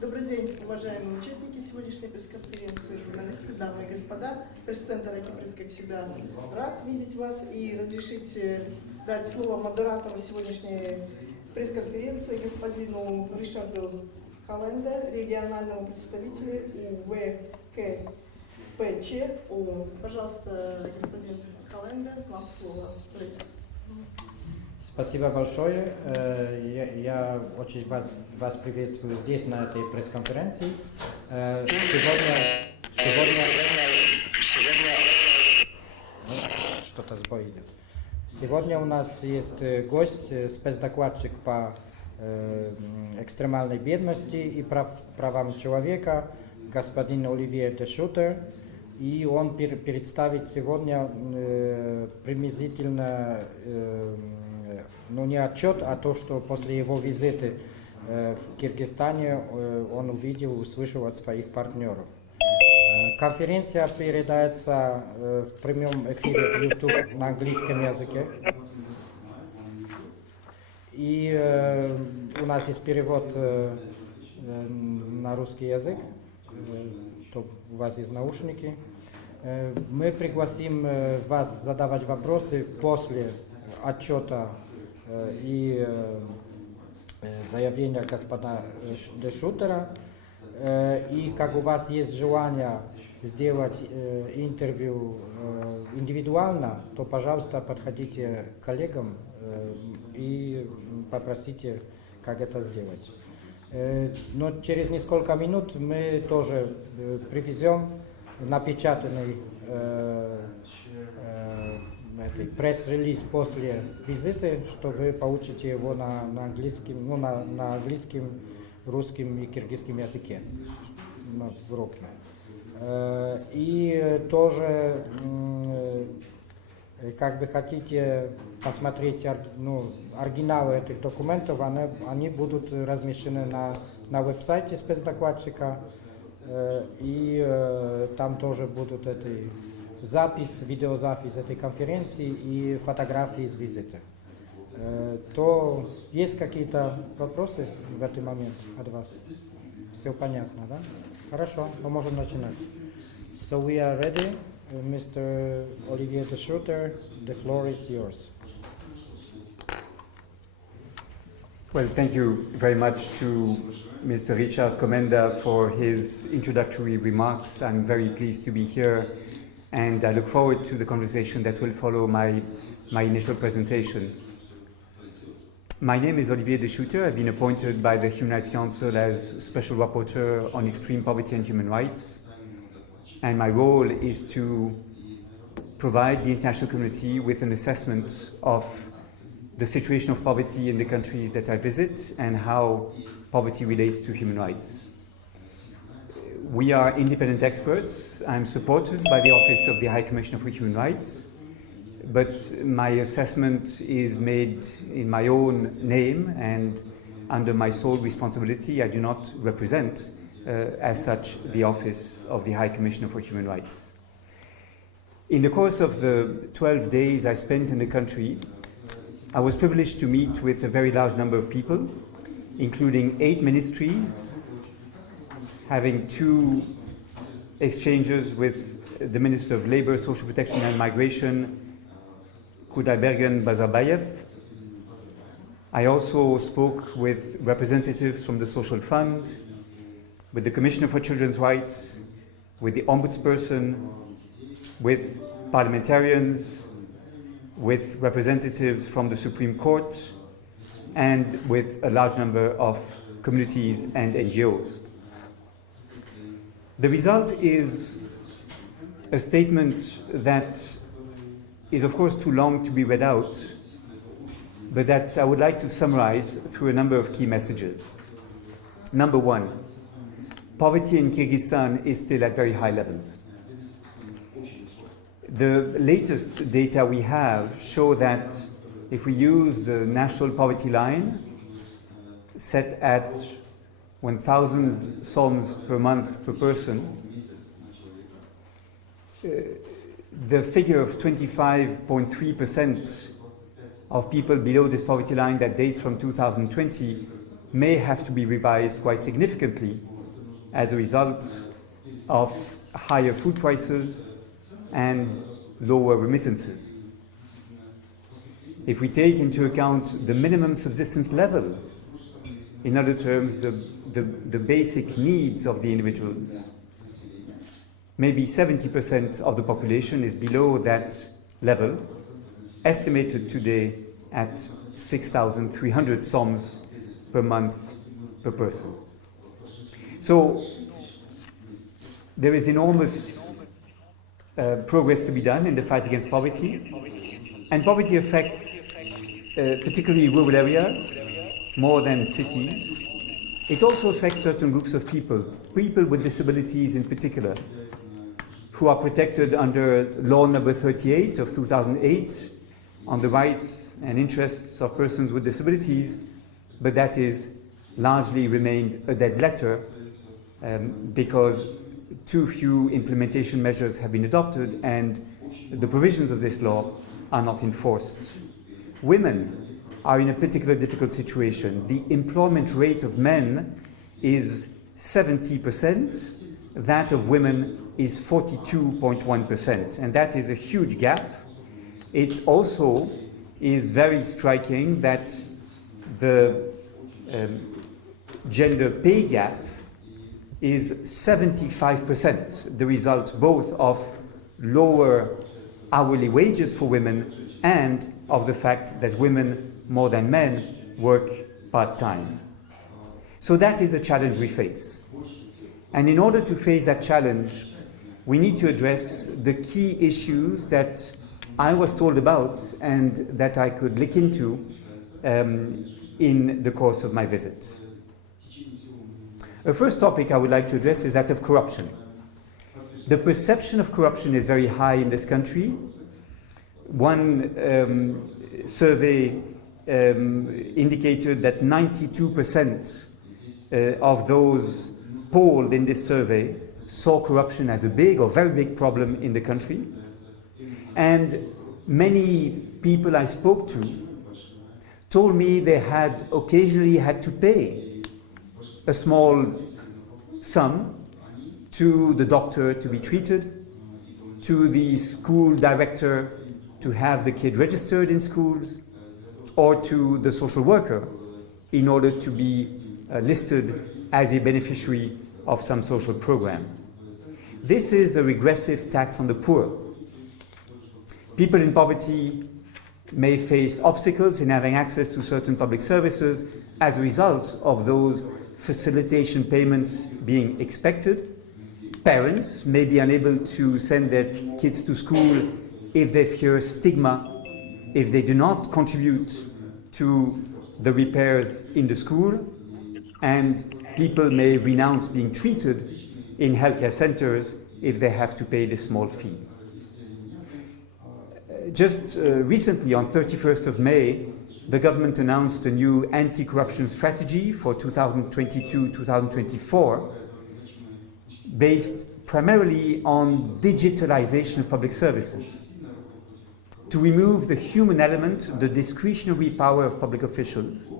Добрый день, уважаемые участники сегодняшней пресс-конференции, журналисты, дамы и господа. Пресс-центр Киприс, как всегда, рад видеть вас и разрешить дать слово модератору сегодняшней пресс-конференции, господину Ришарду Календе, региональному представителю ВКПЧ. Пожалуйста, господин Календе, вам слово. Спасибо большое. Я очень вас приветствую здесь, на этой пресс-конференции. Сегодня что-то сбой идет. Сегодня у нас есть гость, спецдокладчик по экстремальной бедности и правам человека, господин Оливье де Шутер. И он представит сегодня приблизительно, не отчет, а то, что после его визита в Кыргызстане он увидел, услышал от своих партнеров. Конференция передается в прямом эфире в YouTube на английском языке. И у нас есть перевод на русский язык, то у вас есть наушники. Мы пригласим вас задавать вопросы после отчета и заявления господина де Шутера. И как у вас есть желание сделать интервью индивидуально, то, пожалуйста, подходите к коллегам и попросите, как это сделать. Но через несколько минут мы тоже привезем напечатанный пресс-релиз после визиты, что вы получите его на английском, на английском, русском и киргизском языке в уроке. И тоже, как вы хотите посмотреть оригиналы этих документов, они будут размещены на веб-сайте спецдокладчика, и там тоже будут видеозапись этой конференции и фотографии из визита. То есть какие-то вопросы в этот момент от вас? Все понятно, да? Хорошо, мы можем начинать. So we are ready. Mr. Olivier de Schutter, the floor is yours. Well, thank you very much to Mr. Richard Comenda for his introductory remarks. I'm very pleased to be here, and I look forward to the conversation that will follow my initial presentation. My name is Olivier de Schutter. I've been appointed by the Human Rights Council as Special Rapporteur on Extreme Poverty and Human Rights, and my role is to provide the international community with an assessment of the situation of poverty in the countries that I visit and how poverty relates to human rights. We are independent experts. I'm supported by the Office of the High Commissioner for Human Rights, but my assessment is made in my own name and under my sole responsibility. I do not represent, as such, the Office of the High Commissioner for Human Rights. In the course of the 12 days I spent in the country, I was privileged to meet with a very large number of people, including 8 ministries, having 2 exchanges with the Minister of Labour, Social Protection and Migration, Kudaibergen Bazarbayev. I also spoke with representatives from the Social Fund, with the Commissioner for Children's Rights, with the Ombudsperson, with parliamentarians, with representatives from the Supreme Court, and with a large number of communities and NGOs. The result is a statement that is, of course, too long to be read out, but that I would like to summarize through a number of key messages. Number 1, poverty in Kyrgyzstan is still at very high levels. The latest data we have show that if we use the national poverty line set at 1,000 sols per month per person, the figure of 25.3% of people below this poverty line that dates from 2020 may have to be revised quite significantly as a result of higher food prices and lower remittances. If we take into account the minimum subsistence level, in other terms, the basic needs of the individuals, maybe 70% of the population is below that level, estimated today at 6,300 soms per month per person. So there is enormous progress to be done in the fight against poverty, and poverty affects particularly rural areas more than cities. It also affects certain groups of people with disabilities in particular, who are protected under Law number 38 of 2008 on the rights and interests of persons with disabilities, but that is largely remained a dead letter because too few implementation measures have been adopted and the provisions of this law are not enforced. Women are in a particularly difficult situation. The employment rate of men is 70%, that of women is 42.1%, and that is a huge gap. It also is very striking that the gender pay gap is 75%, the result both of lower hourly wages for women and of the fact that women, more than men, work part-time. So that is the challenge we face. And in order to face that challenge, we need to address the key issues that I was told about and that I could look into in the course of my visit. The first topic I would like to address is that of corruption. The perception of corruption is very high in this country. One survey indicated that 92% of those polled in this survey saw corruption as a big or very big problem in the country. And many people I spoke to told me they had occasionally had to pay a small sum to the doctor to be treated, to the school director to have the kid registered in schools, or to the social worker in order to be listed as a beneficiary of some social program. This is a regressive tax on the poor. People in poverty may face obstacles in having access to certain public services as a result of those facilitation payments being expected. Parents may be unable to send their kids to school if they fear stigma, if they do not contribute to the repairs in the school, and people may renounce being treated in healthcare centers if they have to pay this small fee. Just recently, on 31st of May, the government announced a new anti-corruption strategy for 2022-2024, based primarily on digitalization of public services, to remove the human element, the discretionary power of public officials,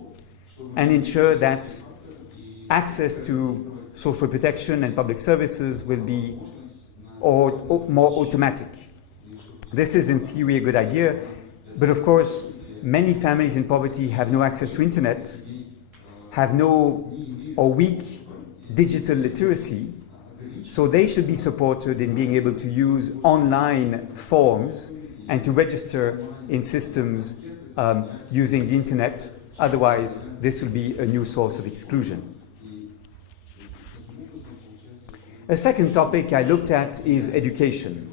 and ensure that access to social protection and public services will be more automatic. This is in theory a good idea, but of course many families in poverty have no access to internet, have no or weak digital literacy, so they should be supported in being able to use online forms and to register in systems using the internet. Otherwise, this will be a new source of exclusion. A second topic I looked at is education.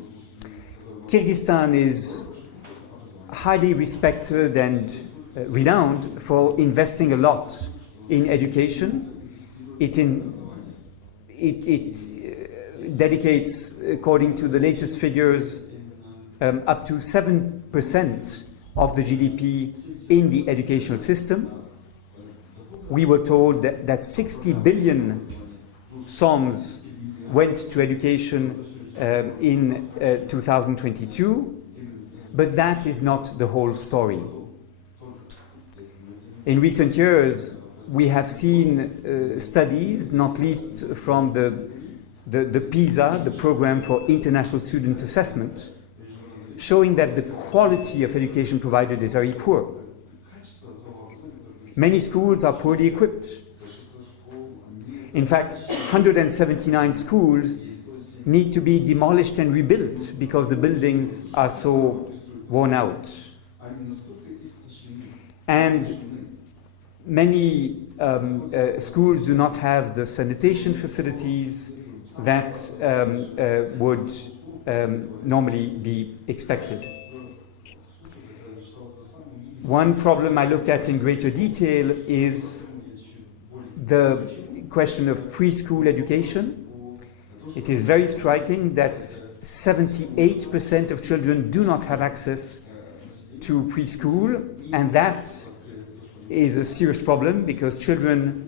Kyrgyzstan is highly respected and renowned for investing a lot in education. It dedicates, according to the latest figures, up to 7% of the GDP in the educational system. We were told that 60 billion soms went to education in 2022, but that is not the whole story. In recent years, we have seen studies, not least from the PISA, the Program for International Student Assessment, showing that the quality of education provided is very poor. Many schools are poorly equipped. In fact, 179 schools need to be demolished and rebuilt because the buildings are so worn out. And many schools do not have the sanitation facilities that would normally be expected. One problem I looked at in greater detail is the question of preschool education. It is very striking that 78% of children do not have access to preschool, and that is a serious problem because children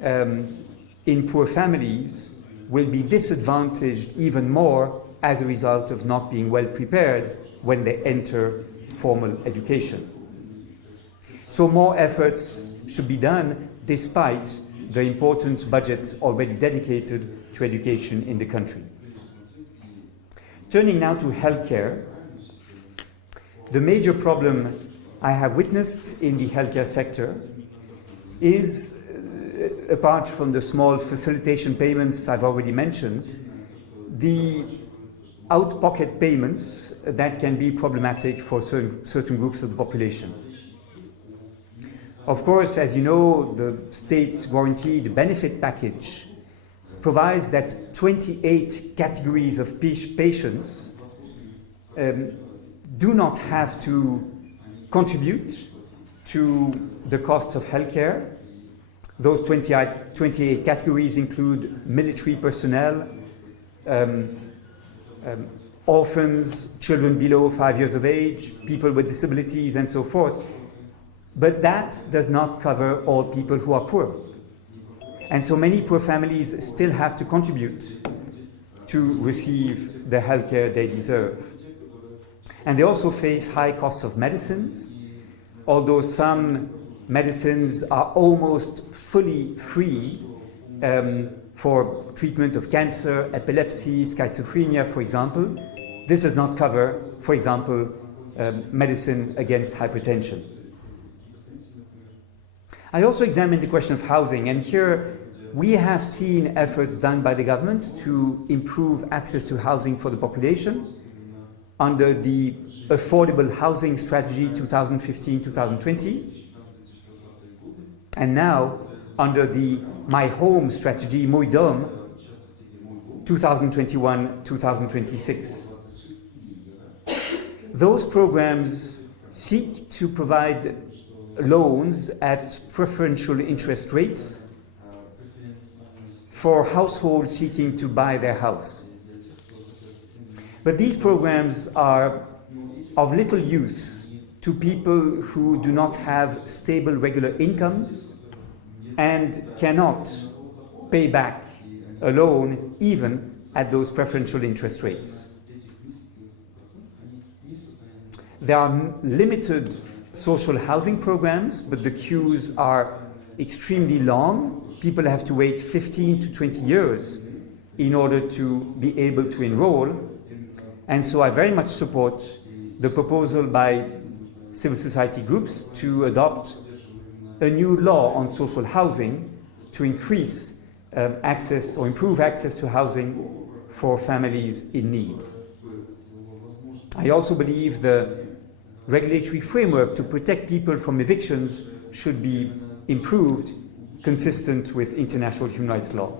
in poor families will be disadvantaged even more as a result of not being well prepared when they enter formal education. So more efforts should be done despite the important budgets already dedicated to education in the country. Turning now to healthcare, the major problem I have witnessed in the healthcare sector is, apart from the small facilitation payments I've already mentioned, the out-pocket payments that can be problematic for certain groups of the population. Of course, as you know, the state-guaranteed benefit package provides that 28 categories of patients do not have to contribute to the cost of healthcare. Those 28 categories include military personnel, orphans, children below 5 years of age, people with disabilities, and so forth. But that does not cover all people who are poor. And so many poor families still have to contribute to receive the healthcare they deserve. And they also face high costs of medicines, although some medicines are almost fully free for treatment of cancer, epilepsy, schizophrenia, for example. This does not cover, for example, medicine against hypertension. I also examined the question of housing, and here we have seen efforts done by the government to improve access to housing for the population under the Affordable Housing Strategy 2015-2020, and now under the My Home Strategy, Mój Dom, 2021-2026. Those programs seek to provide loans at preferential interest rates for households seeking to buy their house. But these programs are of little use to people who do not have stable regular incomes and cannot pay back a loan even at those preferential interest rates. There are limited social housing programs, but the queues are extremely long. People have to wait 15 to 20 years in order to be able to enroll. And so I very much support the proposal by civil society groups to adopt a new law on social housing to increase access or improve access to housing for families in need. I also believe the regulatory framework to protect people from evictions should be improved, consistent with international human rights law.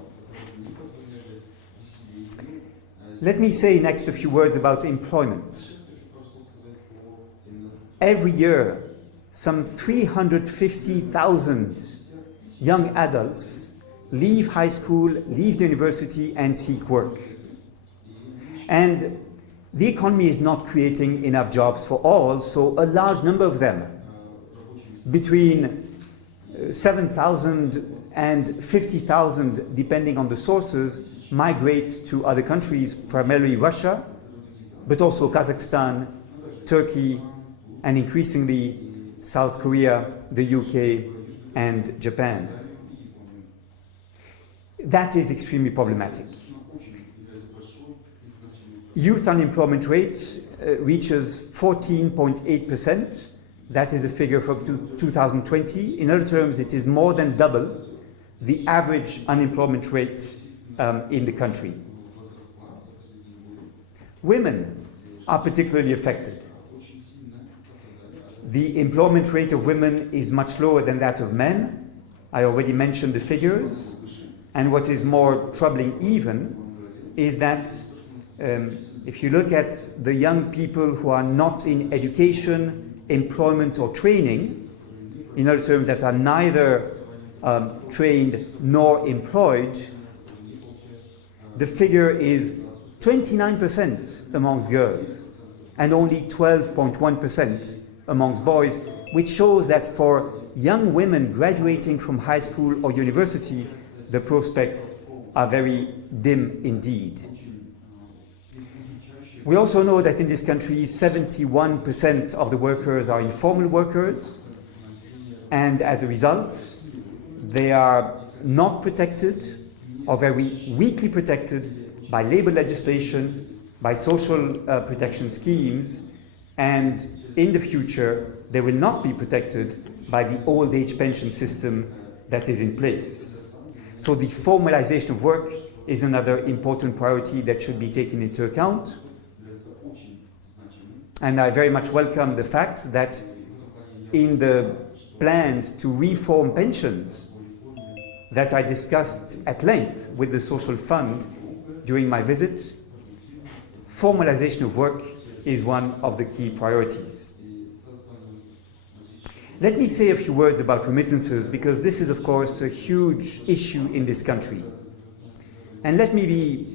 Let me say next a few words about employment. Every year, some 350,000 young adults leave high school, leave the university, and seek work. And the economy is not creating enough jobs for all, so a large number of them, between 7,000 and 50,000, depending on the sources, migrate to other countries, primarily Russia, but also Kazakhstan, Turkey, and increasingly South Korea, the UK, and Japan. That is extremely problematic. Youth unemployment rate reaches 14.8%. That is a figure from 2020. In other terms, it is more than double the average unemployment rate in the country. Women are particularly affected. The employment rate of women is much lower than that of men. I already mentioned the figures. And what is more troubling even is that if you look at the young people who are not in education, employment or training, in other terms that are neither trained nor employed, the figure is 29% amongst girls and only 12.1% amongst boys, which shows that for young women graduating from high school or university, the prospects are very dim indeed. We also know that in this country, 71% of the workers are informal workers, and as a result, they are not protected or very weakly protected by labor legislation, by social protection schemes, and in the future, they will not be protected by the old age pension system that is in place. So the formalization of work is another important priority that should be taken into account. And I very much welcome the fact that in the plans to reform pensions that I discussed at length with the Social Fund during my visit, formalization of work is one of the key priorities. Let me say a few words about remittances, because this is, of course, a huge issue in this country. And let me be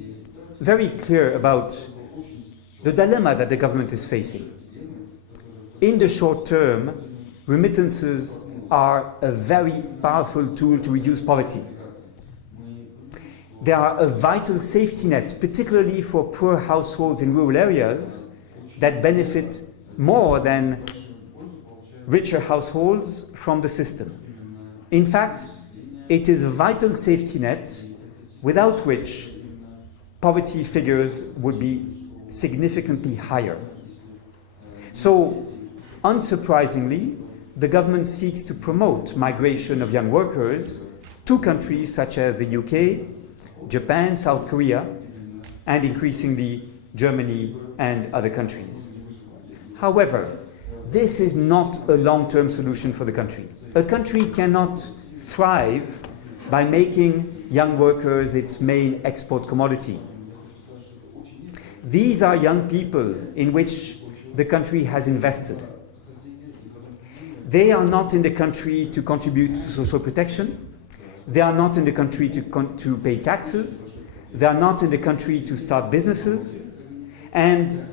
very clear about the dilemma that the government is facing. In the short term, remittances are a very powerful tool to reduce poverty. They are a vital safety net, particularly for poor households in rural areas that benefit more than richer households from the system. In fact, it is a vital safety net without which poverty figures would be significantly higher. So, unsurprisingly, the government seeks to promote migration of young workers to countries such as the UK, Japan, South Korea, and increasingly Germany and other countries. However, this is not a long-term solution for the country. A country cannot thrive by making young workers its main export commodity. These are young people in which the country has invested. They are not in the country to contribute to social protection. They are not in the country to pay taxes. They are not in the country to start businesses. And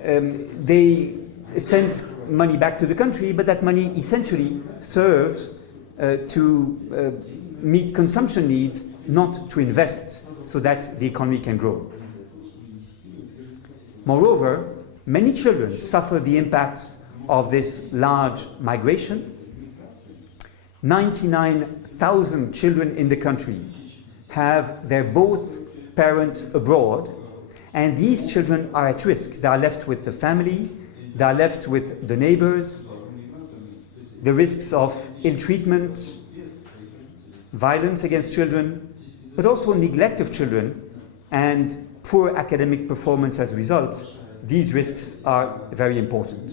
they send money back to the country, but that money essentially serves to meet consumption needs, not to invest so that the economy can grow. Moreover, many children suffer the impacts of this large migration. 99,000 children in the country have their both parents abroad, and these children are at risk. They are left with the family, they are left with the neighbors, the risks of ill treatment, violence against children, but also neglect of children and poor academic performance as a result. These risks are very important.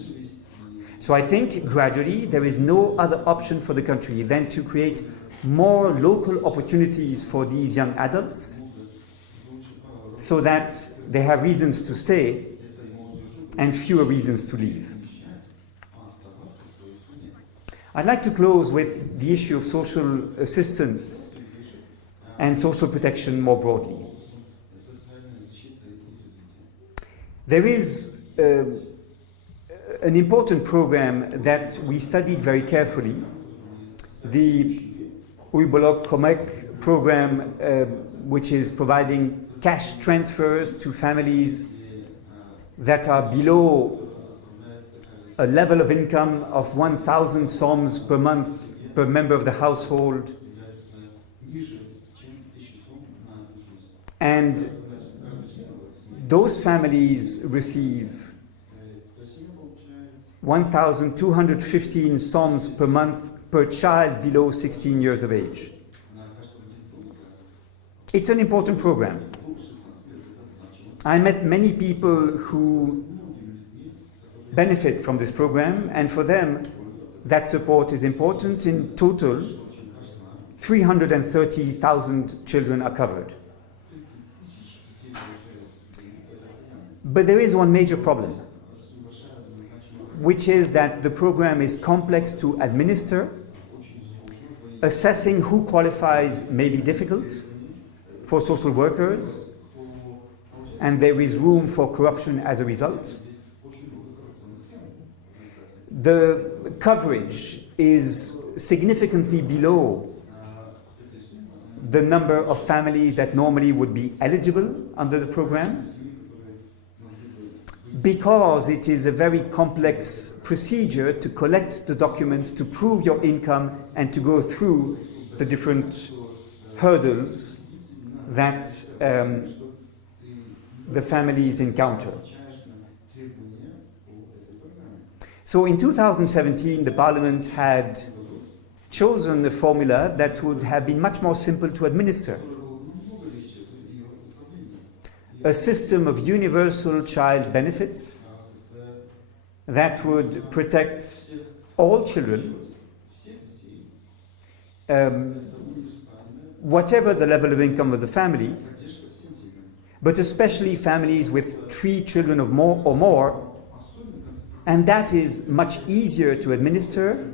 So I think gradually there is no other option for the country than to create more local opportunities for these young adults so that they have reasons to stay and fewer reasons to leave. I'd like to close with the issue of social assistance and social protection more broadly. There is an important program that we studied very carefully, the Uybolok Komek program, which is providing cash transfers to families that are below a level of income of 1,000 soms per month per member of the household, and those families receive 1,215 soms per month per child below 16 years of age. It's an important program. I met many people who benefit from this program, and for them that support is important. In total, 330,000 children are covered. But there is one major problem, which is that the program is complex to administer. Assessing who qualifies may be difficult for social workers, and there is room for corruption as a result. The coverage is significantly below the number of families that normally would be eligible under the program, because it is a very complex procedure to collect the documents, to prove your income, and to go through the different hurdles that the families encounter. So in 2017, the Parliament had chosen a formula that would have been much more simple to administer. A system of universal child benefits that would protect all children, whatever the level of income of the family, but especially families with 3 children or more, and that is much easier to administer.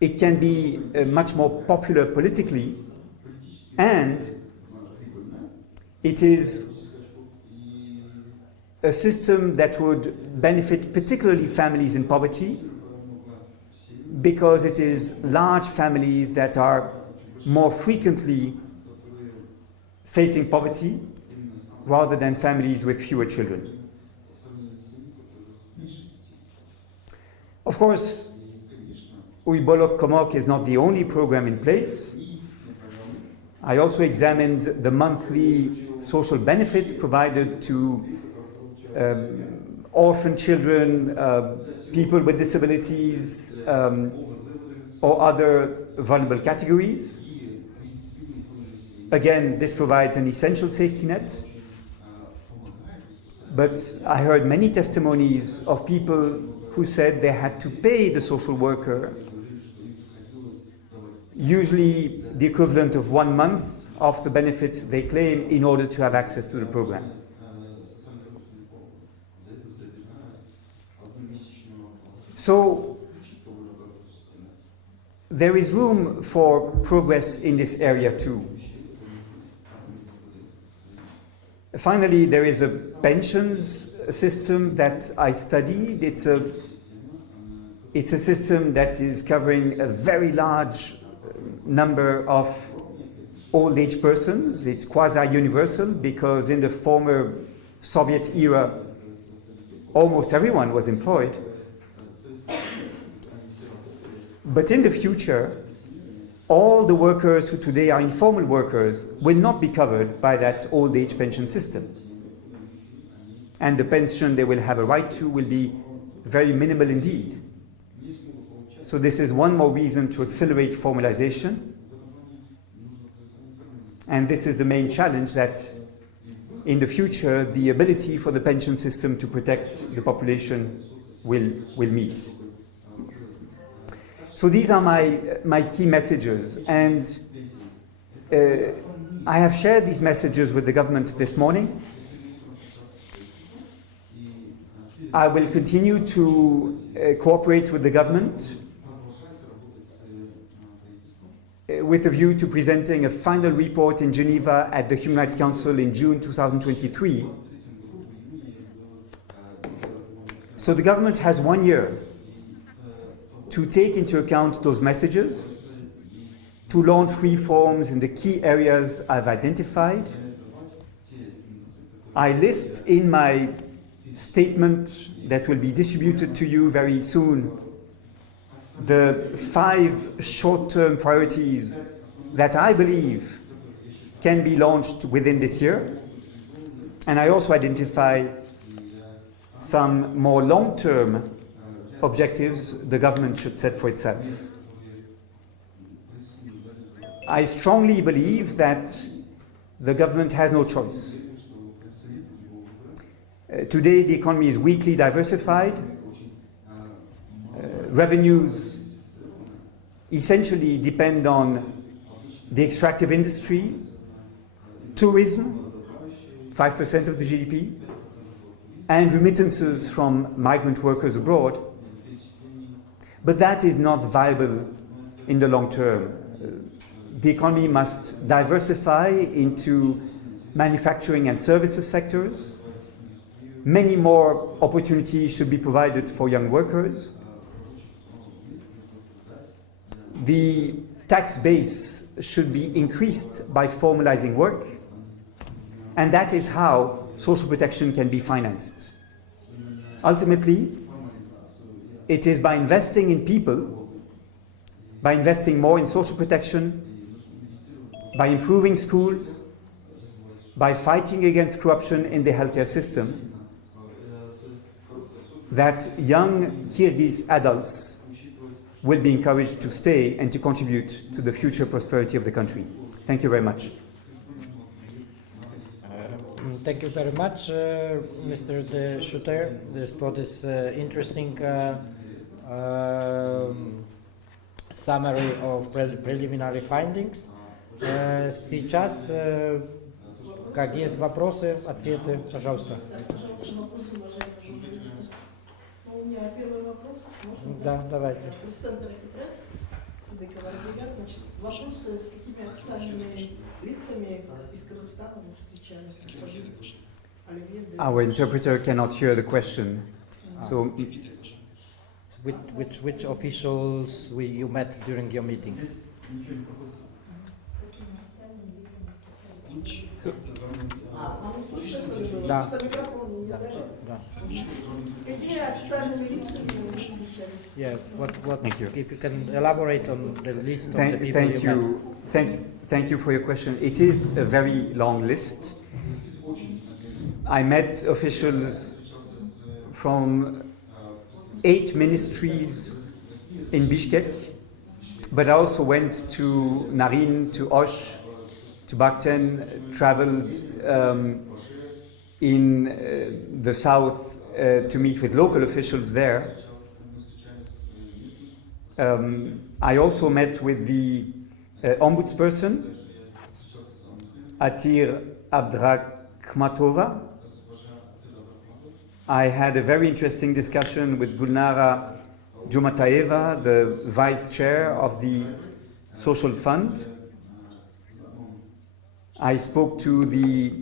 It can be much more popular politically, and it is a system that would benefit particularly families in poverty, because it is large families that are more frequently facing poverty rather than families with fewer children. Of course, Uybolok Komok is not the only program in place. I also examined the monthly social benefits provided to orphan children, people with disabilities, or other vulnerable categories. Again, this provides an essential safety net. But I heard many testimonies of people who said they had to pay the social worker, usually the equivalent of 1 month of the benefits they claim, in order to have access to the program. So there is room for progress in this area too. Finally, there is a pensions system that I studied. It's a system that is covering a very large number of old age persons. It's quasi-universal, because in the former Soviet era, almost everyone was employed. But in the future, all the workers who today are informal workers will not be covered by that old age pension system. And the pension they will have a right to will be very minimal indeed. So this is one more reason to accelerate formalization. And this is the main challenge, that in the future, the ability for the pension system to protect the population will meet. So these are my key messages, and I have shared these messages with the government this morning. I will continue to cooperate with the government with a view to presenting a final report in Geneva at the Human Rights Council in June 2023. So the government has 1 year to take into account those messages, to launch reforms in the key areas I've identified. I list in my statement that will be distributed to you very soon, the 5 short-term priorities that I believe can be launched within this year. And I also identify some more long-term objectives the government should set for itself. I strongly believe that the government has no choice. Today the economy is weakly diversified. Revenues essentially depend on the extractive industry, tourism, 5% of the GDP, and remittances from migrant workers abroad. But that is not viable in the long term. The economy must diversify into manufacturing and services sectors. Many more opportunities should be provided for young workers. The tax base should be increased by formalizing work, and that is how social protection can be financed. Ultimately, it is by investing in people, by investing more in social protection, by improving schools, by fighting against corruption in the healthcare system, that young Kyrgyz adults will be encouraged to stay and to contribute to the future prosperity of the country. Thank you very much. Thank you very much, Mr. De Schutter, for this interesting summary of preliminary findings. Сейчас, как есть вопросы, ответы, пожалуйста. У меня первый вопрос. Да, давайте. Представитель пресс, значит, вопросы, с какими официальными лицами из Кыргызстана вы встречались, господин Оливье? Our interpreter cannot hear the question, so Which officials you met during your meeting? Вы слышите? Да. Что микрофон не дали? Да. С какими официальными лицами вы встречались? Yes. What? Thank you. If you can elaborate on the list of the people thank you met. thank you for your question. It is a very long list. I met officials from 8 ministries in Bishkek, but I also went to Narin, to Osh, to Bakhten, traveled in the south to meet with local officials there. I also met with the ombudsperson, Atir Abdrakhmatova. I had a very interesting discussion with Gulnara Jumataeva, the vice chair of the Social Fund. I spoke to the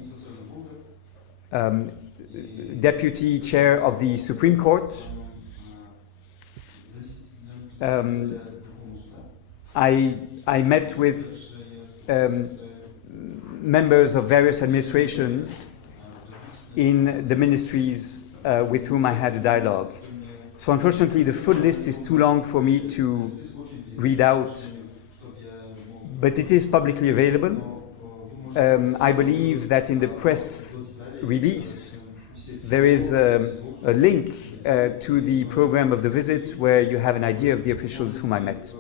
deputy chair of the Supreme Court. I met with members of various administrations in the ministries with whom I had a dialogue. So unfortunately the full list is too long for me to read out, but it is publicly available. I believe that in the press release there is a link to the program of the visit where you have an idea of the officials whom I met.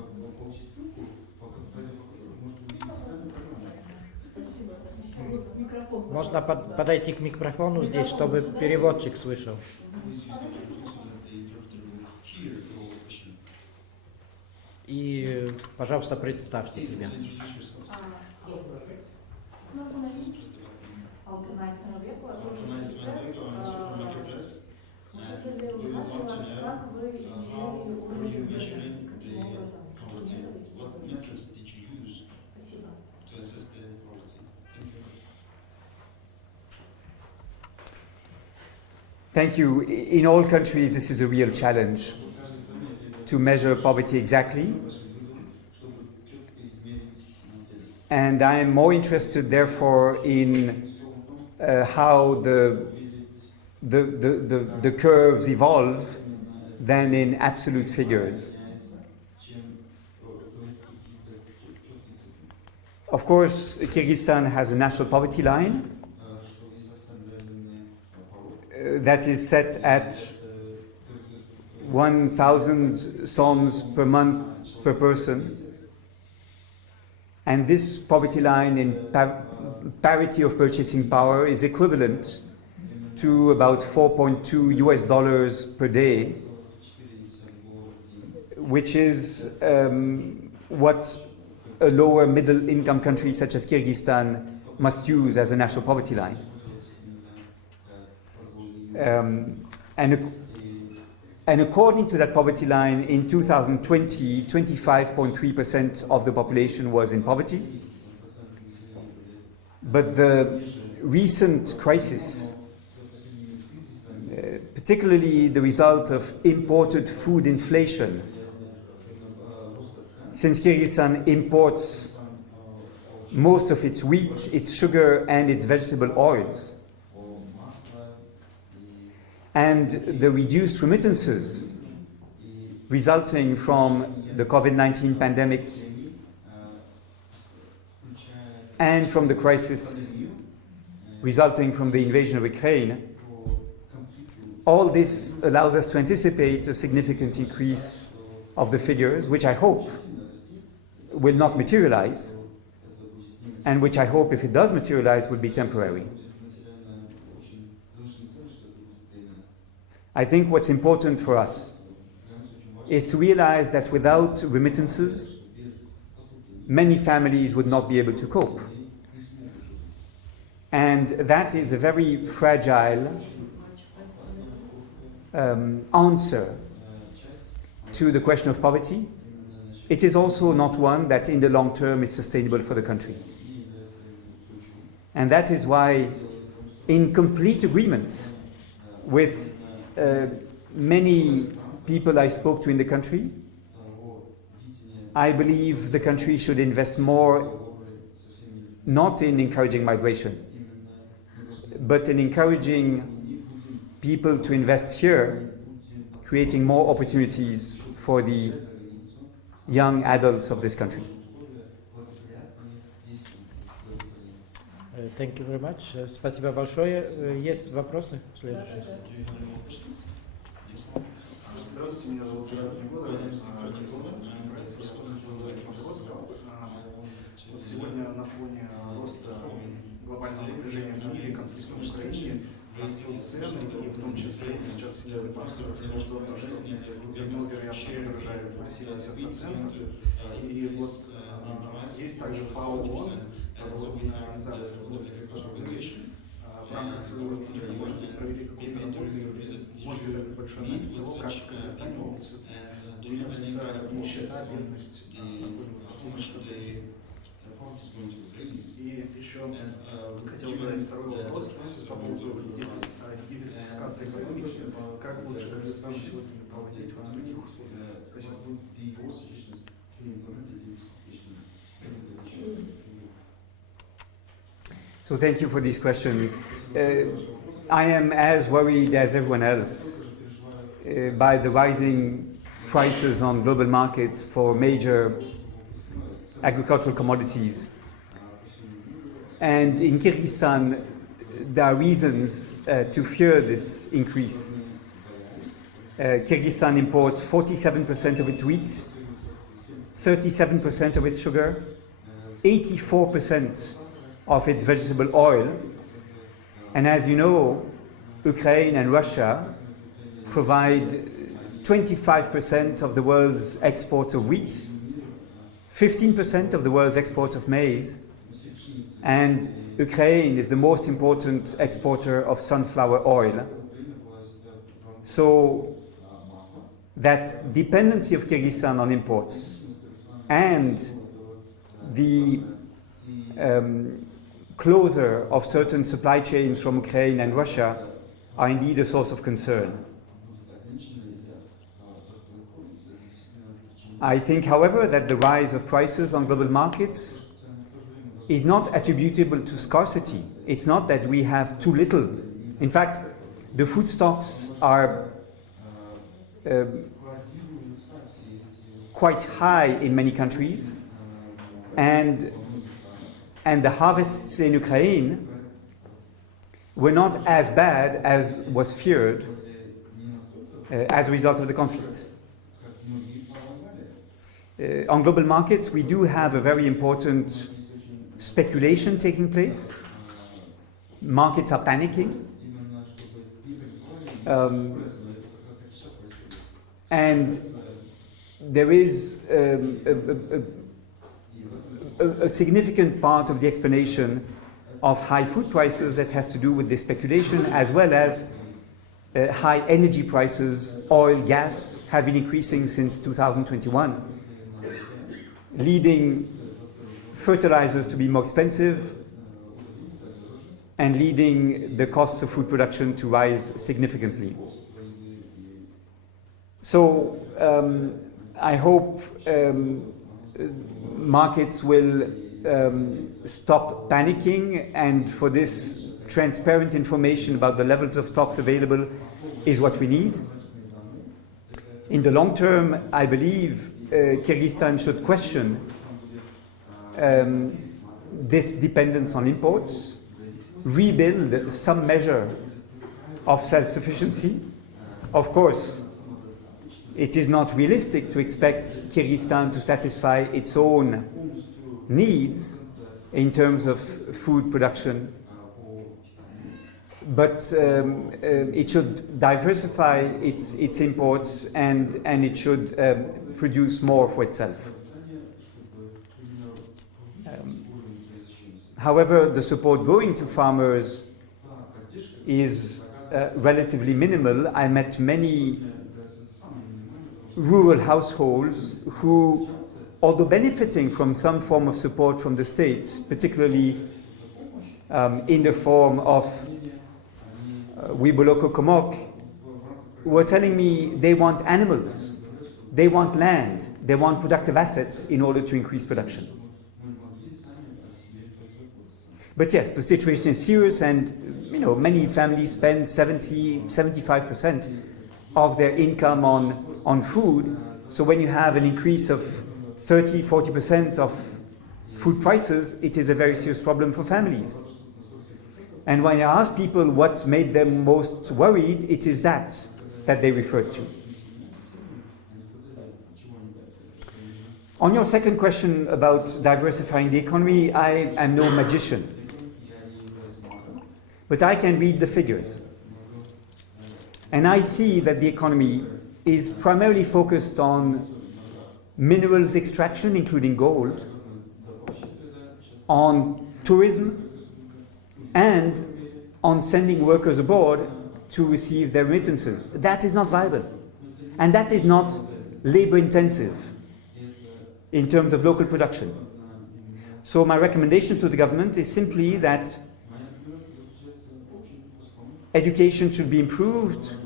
Можно подойти к микрофону здесь, чтобы переводчик слышал. И, пожалуйста, представьте себя. Хотели узнать у вас, как вы измеряли уровень бедности, каким образом, какие методы использовали. Спасибо. Thank you. In all countries, this is a real challenge to measure poverty exactly. And I am more interested, therefore, in how the the curves evolve than in absolute figures. Of course, Kyrgyzstan has a national poverty line that is set at 1,000 soms per month per person. And this poverty line in parity of purchasing power is equivalent to about $4.2 per day, which is what a lower middle income country such as Kyrgyzstan must use as a national poverty line. And according to that poverty line, in 2020, 25.3% of the population was in poverty. But the recent crisis, particularly the result of imported food inflation, since Kyrgyzstan imports most of its wheat, its sugar, and its vegetable oils, and the reduced remittances resulting from the COVID-19 pandemic and from the crisis resulting from the invasion of Ukraine, all this allows us to anticipate a significant increase of the figures, which I hope will not materialize, and which I hope, if it does materialize, will be temporary. I think what's important for us is to realize that without remittances, many families would not be able to cope. And that is a very fragile answer to the question of poverty. It is also not one that in the long term is sustainable for the country. And that is why, in complete agreement with many people I spoke to in the country, I believe the country should invest more not in encouraging migration, but in encouraging people to invest here, creating more opportunities for the young adults of this country. Thank you very much. Спасибо большое. Есть вопросы? Следующие. Здравствуйте, меня зовут Вот сегодня на фоне роста глобального напряжения в мире, конфликта в Украине, растут цены, и в том числе сейчас Всемирный банк утверждает, что зерно, вероятно, подорожает на 70%. И вот есть также ФАО ООН, организация в рамках своего визита, может быть, провели какую-то работу, может быть, небольшой анализ того, как в Кыргызстане уменьшится нищета, бедность, И еще хотел задать второй вопрос по поводу диверсификации экономики. Как лучше Кыргызстану сегодня проводить в таких условиях? Спасибо. So thank you for these questions. I am as worried as everyone else by the rising prices on global markets for major agricultural commodities. And in Kyrgyzstan, there are reasons to fear this increase. Kyrgyzstan imports 47% of its wheat, 37% of its sugar, 84% of its vegetable oil. And as you know, Ukraine and Russia provide 25% of the world's exports of wheat, 15% of the world's exports of maize, and Ukraine is the most important exporter of sunflower oil. So that dependency of Kyrgyzstan on imports and the closure of certain supply chains from Ukraine and Russia are indeed a source of concern. I think, however, that the rise of prices on global markets is not attributable to scarcity. It's not that we have too little. In fact, the food stocks are quite high in many countries, and the harvests in Ukraine were not as bad as was feared as a result of the conflict. On global markets, we do have a very important speculation taking place. Markets are panicking. And there is a significant part of the explanation of high food prices that has to do with this speculation, as well as high energy prices. Oil, gas have been increasing since 2021, leading fertilizers to be more expensive and leading the costs of food production to rise significantly. So I hope markets will stop panicking, and for this, transparent information about the levels of stocks available is what we need. In the long term, I believe Kyrgyzstan should question this dependence on imports, rebuild some measure of self-sufficiency. Of course, it is not realistic to expect Kyrgyzstan to satisfy its own needs in terms of food production, but it should diversify its imports, and it should produce more for itself. However, the support going to farmers is relatively minimal. I met many rural households who, although benefiting from some form of support from the state, particularly in the form of Wiboloko Komok, were telling me they want animals, they want land, they want productive assets in order to increase production. But yes, the situation is serious, and many families spend 75% of their income on food. So when you have an increase of 30-40% of food prices, it is a very serious problem for families. And when I ask people what made them most worried, it is that they referred to. On your second question about diversifying the economy, I am no magician, but I can read the figures. And I see that the economy is primarily focused on minerals extraction, including gold, on tourism, and on sending workers abroad to receive their remittances. That is not viable. And that is not labor intensive in terms of local production. So my recommendation to the government is simply that education should be improved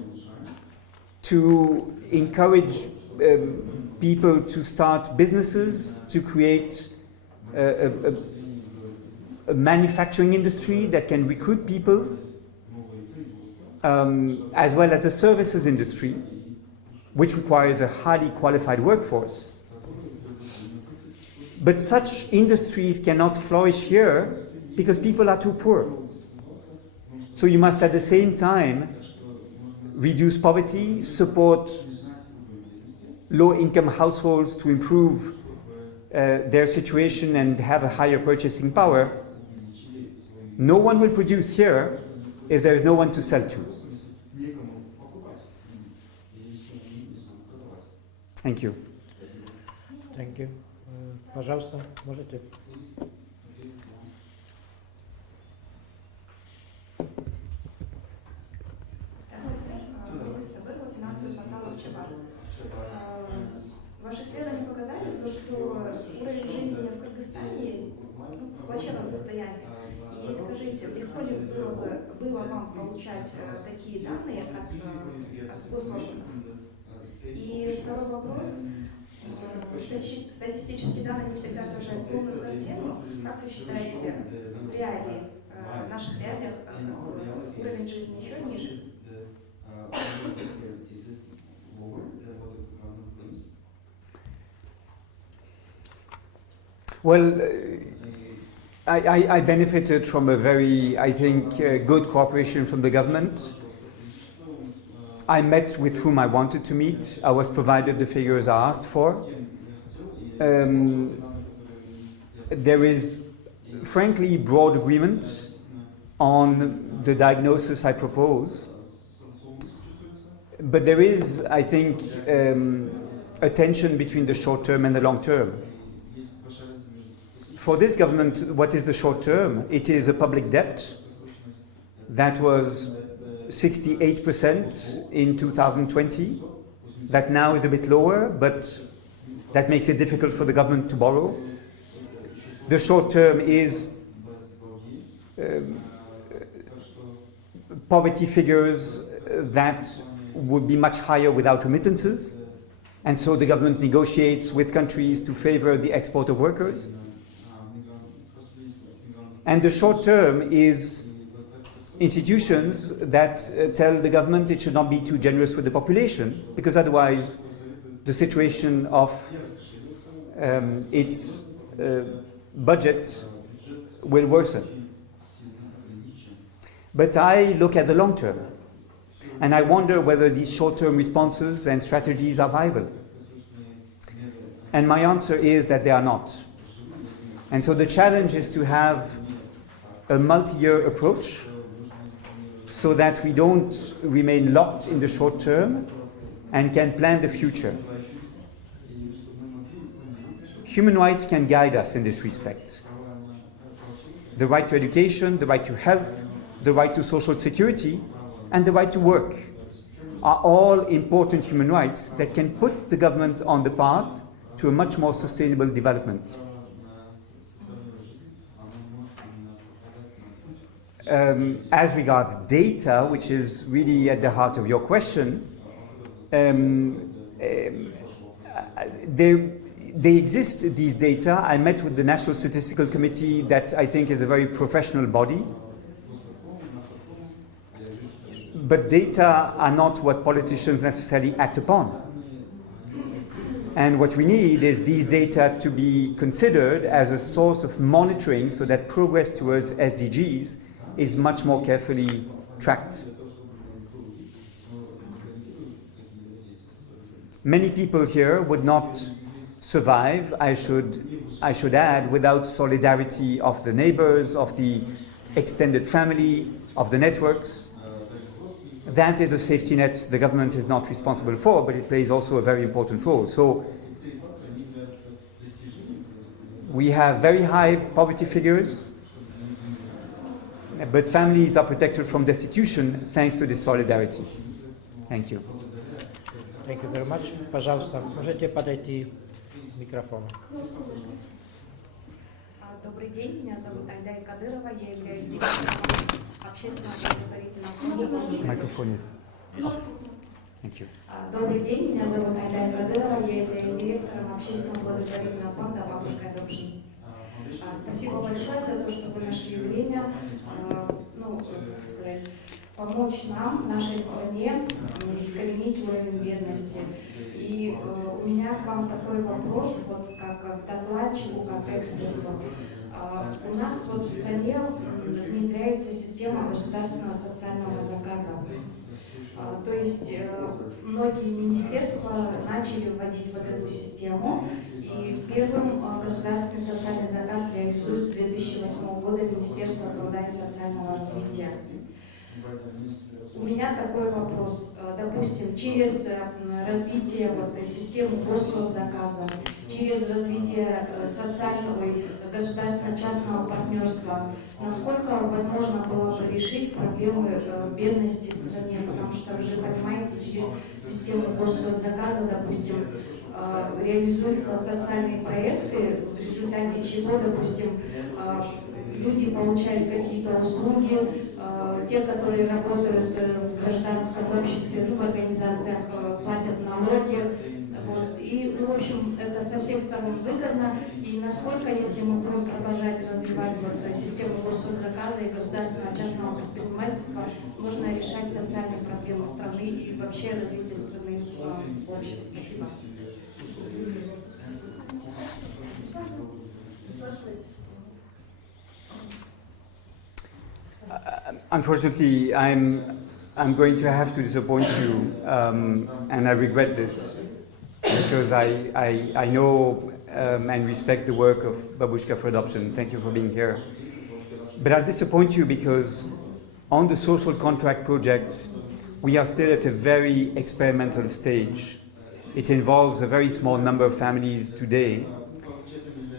to encourage people to start businesses, to create a manufacturing industry that can recruit people, as well as a services industry, which requires a highly qualified workforce. But such industries cannot flourish here because people are too poor. So you must at the same time reduce poverty, support low-income households to improve their situation and have a higher purchasing power. No one will produce here if there is no one to sell to. Thank you. Thank you. Пожалуйста, можете. Ваши исследования показали, что уровень жизни в Кыргызстане в плачевном состоянии. И скажите, легко ли было вам получать такие данные от госорганов? И второй вопрос. Статистические данные не всегда отражают полную картину. Как вы считаете, в наших реалиях уровень жизни еще ниже? Well, I benefited from a very, I think, good cooperation from the government. I met with whom I wanted to meet. I was provided the figures I asked for. There is, frankly, broad agreement on the diagnosis I propose. But there is, I think, a tension between the short term and the long term. For this government, what is the short term? It is a public debt that was 68% in 2020. That now is a bit lower, but that makes it difficult for the government to borrow. The short term is poverty figures that would be much higher without remittances. And so the government negotiates with countries to favor the export of workers. And the short term is institutions that tell the government it should not be too generous with the population, because otherwise the situation of its budget will worsen. But I look at the long term, and I wonder whether these short-term responses and strategies are viable. And my answer is that they are not. And so the challenge is to have a multi-year approach so that we don't remain locked in the short term and can plan the future. Human rights can guide us in this respect. The right to education, the right to health, the right to social security, and the right to work are all important human rights that can put the government on the path to a much more sustainable development. As regards data, which is really at the heart of your question, they exist, these data. I met with the National Statistical Committee that I think is a very professional body. But data are not what politicians necessarily act upon. And what we need is these data to be considered as a source of monitoring so that progress towards SDGs is much more carefully tracked. Many people here would not survive, I should add, without solidarity of the neighbors, of the extended family, of the networks. That is a safety net the government is not responsible for, but it plays also a very important role. So we have very high poverty figures, but families are protected from destitution thanks to this solidarity. Thank you. Thank you very much. Пожалуйста, можете подойти к микрофону. Добрый день, меня зовут Айдай Кадырова, я являюсь директором общественного благотворительного фонда. Microphone is off. Thank you. Добрый день, меня зовут Айдай Кадырова, я являюсь директором общественного благотворительного фонда «Бабушка Добшин». Спасибо большое за то, что вы нашли время, помочь нам, нашей стране, искоренить уровень бедности. И у меня к вам такой вопрос, вот как к докладчику, как к эксперту. У нас вот в стране внедряется система государственного социального заказа. То есть многие министерства начали вводить вот эту систему, и первым государственный социальный заказ реализует с 2008 года Министерство труда и социального развития. У меня такой вопрос. Допустим, через развитие вот системы госсоцзаказа, через развитие социального и государственно-частного партнерства, насколько возможно было бы решить проблемы бедности в стране? Потому что вы же понимаете, через систему госсоцзаказа, допустим, реализуются социальные проекты, в результате чего, допустим, люди получают какие-то услуги, те, которые работают в гражданском обществе, в организациях, платят налоги. Вот. И, в общем, это со всех сторон выгодно. И насколько, если мы будем продолжать развивать систему госсобзаказа и государственного частного предпринимательства, можно решать социальные проблемы страны и вообще развитие страны в общем. Спасибо. Unfortunately, I'm going to have to disappoint you, and I regret this because I know and respect the work of Babushka for Adoption. Thank you for being here. But I'll disappoint you because on the social contract project, we are still at a very experimental stage. It involves a very small number of families today.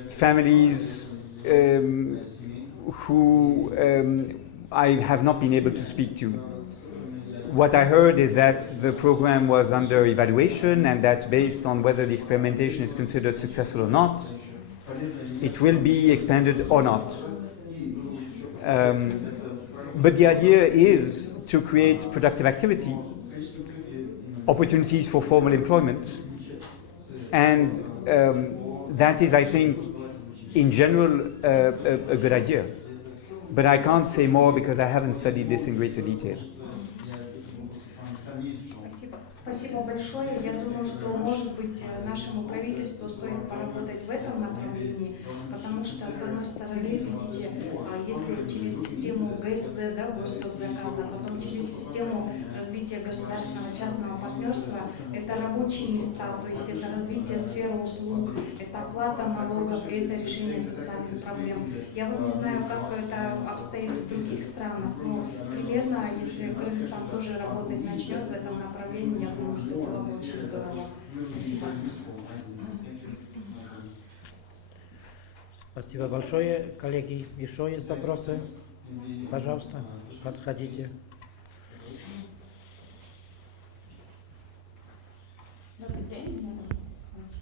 Families who I have not been able to speak to. What I heard is that the program was under evaluation and that based on whether the experimentation is considered successful or not, it will be expanded or not. But the idea is to create productive activity, opportunities for formal employment, and that is, I think, in general, a good idea. But I can't say more because I haven't studied this in greater detail. Спасибо большое. Я думаю, что, может быть, нашему правительству стоит поработать в этом направлении, потому что, с одной стороны, видите, если через систему ГСЗ, да, госсобзаказа, потом через систему развития государственного частного партнерства, это рабочие места, то есть это развитие сферы услуг, это оплата налогов и это решение социальных проблем. Я вот не знаю, как это обстоит в других странах, но примерно, если Кыргызстан тоже работать начнет в этом направлении, я думаю, что было бы очень здорово. Спасибо. Спасибо большое, коллеги. Еще есть вопросы? Пожалуйста, подходите. Добрый день, меня зовут.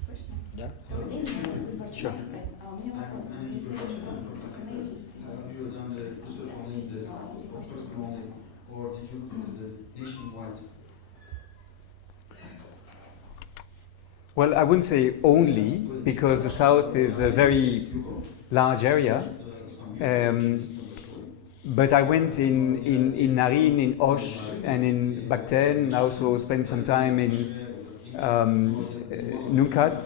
Слышно? Да. Добрый день, меня зовут Пресс. Sure. У меня вопрос. Если вы только наизусть Well, I wouldn't say only, because the south is a very large area. But I went in Narin, in Osh, and in Bakhten. I also spent some time in Nukat.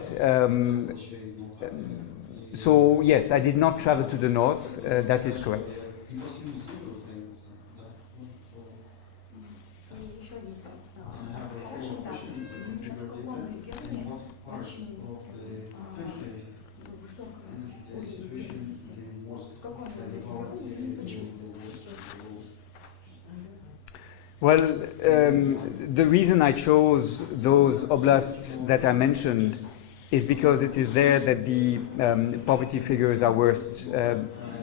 So yes, I did not travel to the north. That is correct. еще один вопрос. Скажем так, в каком регионе очень высокий уровень бедности? В каком регионе и почему? Well, the reason I chose those oblasts that I mentioned is because it is there that the poverty figures are worst.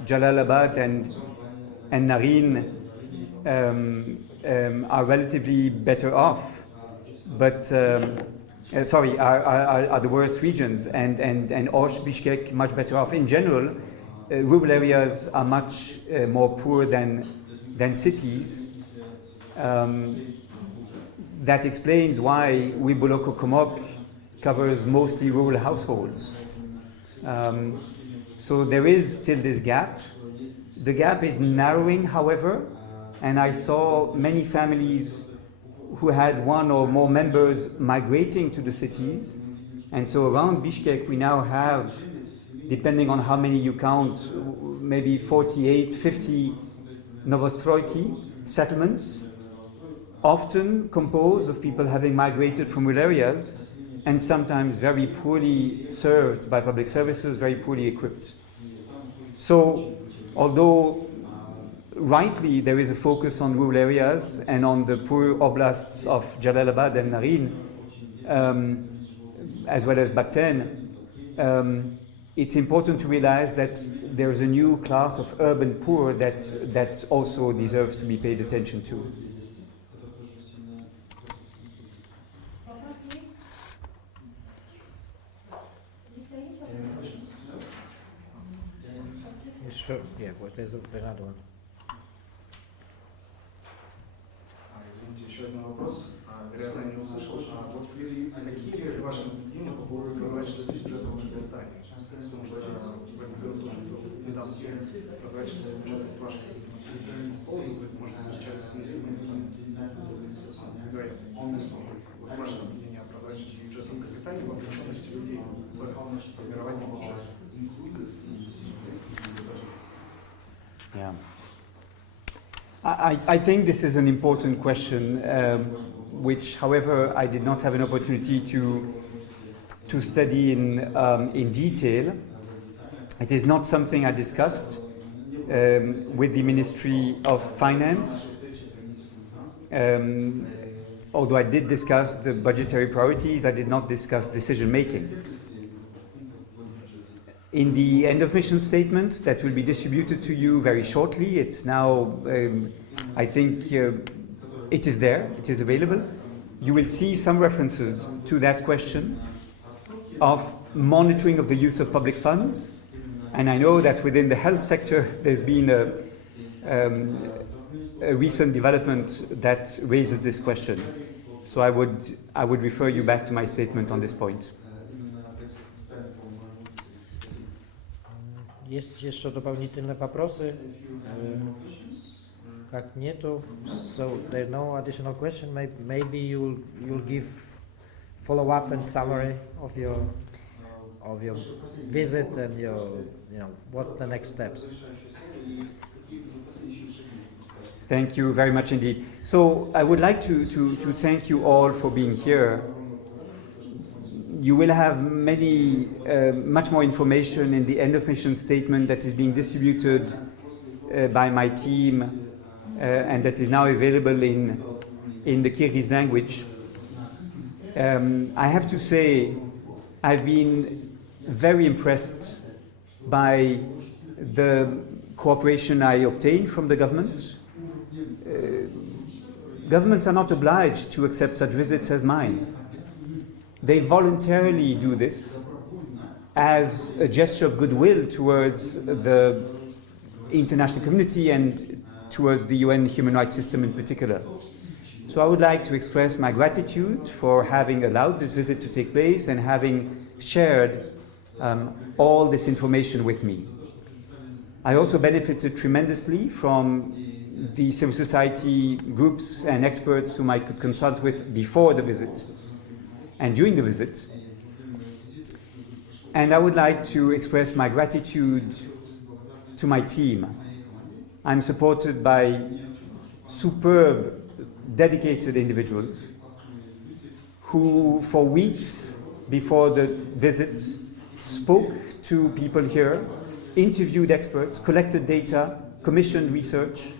Jalalabad and Narin are relatively better off, but are the worst regions, and Osh, Bishkek much better off. In general, rural areas are much more poor than cities. That explains why Wiboloko Komok covers mostly rural households. So there is still this gap. The gap is narrowing, however, and I saw many families who had one or more members migrating to the cities. And so around Bishkek we now have, depending on how many you count, maybe 48, 50 Novostroyki settlements, often composed of people having migrated from rural areas and sometimes very poorly served by public services, very poorly equipped. So, although rightly there is a focus on rural areas and on the poor oblasts of Jalalabad and Narin, as well as Bakhten, it's important to realize that there is a new class of urban poor that also deserves to be paid attention to. Еще, вот из Бенадуан. Извините, еще один вопрос. Вероятно, я не услышал. Вот какие ваши мнения по прозрачность участвует в вашей поводу, может встречаться с министром. Ваше мнение о прозрачности бюджета в Кыргызстане, вовлеченности людей в формирование бюджета. Yeah. I think this is an important question, which, however, I did not have an opportunity to study in detail. It is not something I discussed with the Ministry of Finance, although I did discuss the budgetary priorities. I did not discuss decision making. In the end of mission statement that will be distributed to you very shortly, it's now, I think it is there, it is available. You will see some references to that question of monitoring of the use of public funds. And I know that within the health sector there's been a recent development that raises this question. So I would refer you back to my statement on this point. Есть еще дополнительные вопросы? Как нету, so there are no additional question. Maybe you'll give follow up and summary of your visit and your what's the next steps. Thank you very much indeed. So I would like to thank you all for being here. You will have much more information in the end of mission statement that is being distributed by my team and that is now available in the Kyrgyz language. I have to say, I've been very impressed by the cooperation I obtained from the government. Governments are not obliged to accept such visits as mine. They voluntarily do this as a gesture of goodwill towards the international community and towards the UN human rights system in particular. So I would like to express my gratitude for having allowed this visit to take place and having shared all this information with me. I also benefited tremendously from the civil society groups and experts whom I could consult with before the visit and during the visit. And I would like to express my gratitude to my team. I'm supported by superb, dedicated individuals who, for weeks before the visit, spoke to people here, interviewed experts, collected data, commissioned research,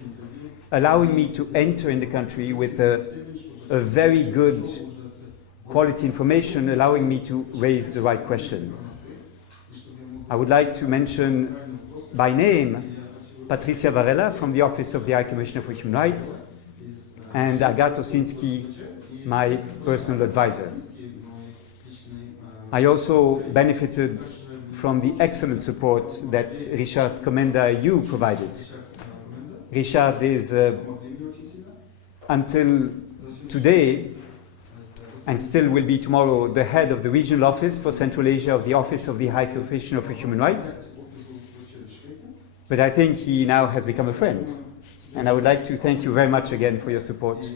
allowing me to enter in the country with a very good quality information, allowing me to raise the right questions. I would like to mention by name Patricia Varela from the Office of the High Commissioner for Human Rights and Agat Osinski, my personal advisor. I also benefited from the excellent support that Richard Komenda you provided. Richard is, until today, and still will be tomorrow, the head of the regional office for Central Asia of the Office of the High Commissioner for Human Rights. But I think he now has become a friend. And I would like to thank you very much again for your support.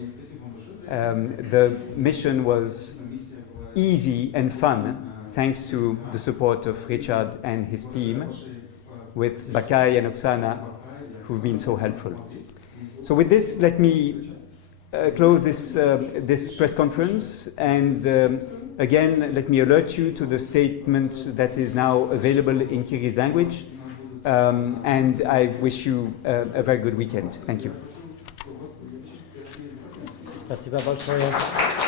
The mission was easy and fun, thanks to the support of Richard and his team, with Bakai and Oksana, who've been so helpful. So with this, let me close this press conference, and again, let me alert you to the statement that is now available in Kyrgyz language, and I wish you a very good weekend. Thank you. Спасибо большое.